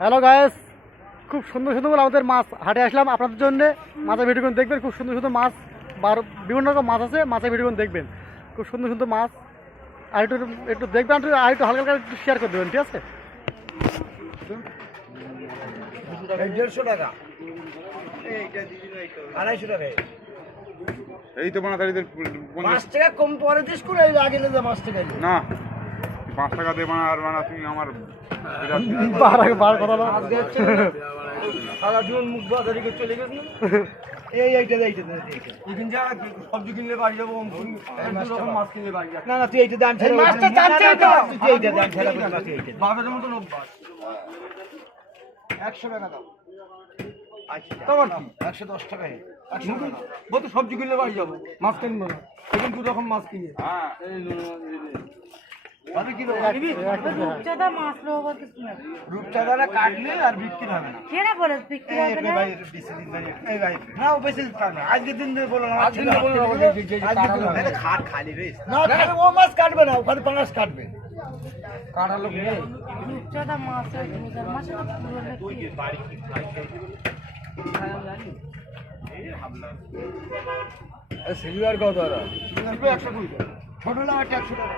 Hello guys, খুব সুন্দর সুন্দর আমাদের মাছ হাটে আসলাম আপনাদের জন্য। মাছের ভিডিওগুলো দেখবেন, খুব সুন্দর সুন্দর মাছ, বিভিন্ন রকম মাছ আছে, মাছের ভিডিওগুলো দেখবেন, খুব সুন্দর সুন্দর মাছ। আর একটু একটু দেখবেন, আর একটু হালকা হালকা একটু শেয়ার করে দেবেন, ঠিক আছে? 150 টাকা, 250 টাকা। এই তো মানে তারিখের 5 টাকা কম পরে দিস করে আগে না 5 টাকা না 5 টাকা দিয়ে মানে আর মানে তুমি আমার বার কথা না। আজকে হচ্ছে সারা জীবন মুখ বাজারে করে চলে গেছ না। এইটা এখান যা সবজি কিনলে বাড়ি যাবো, দু রকম মাছ কিনলে বাড়ি যাবো। না তুই এইটা দাম ছেড়ে মাছটা দাম ছেড়ে দাও, তুই এইটা দাম ছেড়ে বাকি এইটা বাজারের মতন অভ্যাস। 100 টাকা দাও। আচ্ছা তোমার কি 110 টাকা। 100 টাকা বল তো সবজি কিনলে বাড়ি যাবো, মাছ কিনবো না। এখন দু রকম মাছ কিনি। হ্যাঁ এই মানে কি রূপচাঁদা মাছ লোক কিছু না। রূপচাঁদাটা কাটলে আর বিক্রি হবে না। কেনা বলে বিক্রি হবে না। ভাই বেশি দিন ধরে এই ভাই না ও বেশি দিন না, আজকে দিন ধরে বললাম আজকে দিন বললাম আজকে খাট খালি রে না, খালি ও মাছ কাটবে না, ওখানে পাঙাশ কাটবে। কাটার লোক নেই। রূপচাঁদা মাছ রোজার মাসে তো পুরো কি বাড়ি কি খাই সিলভার কত আর সিলভার 120 টাকা, ছোট লাউ 100 টাকা।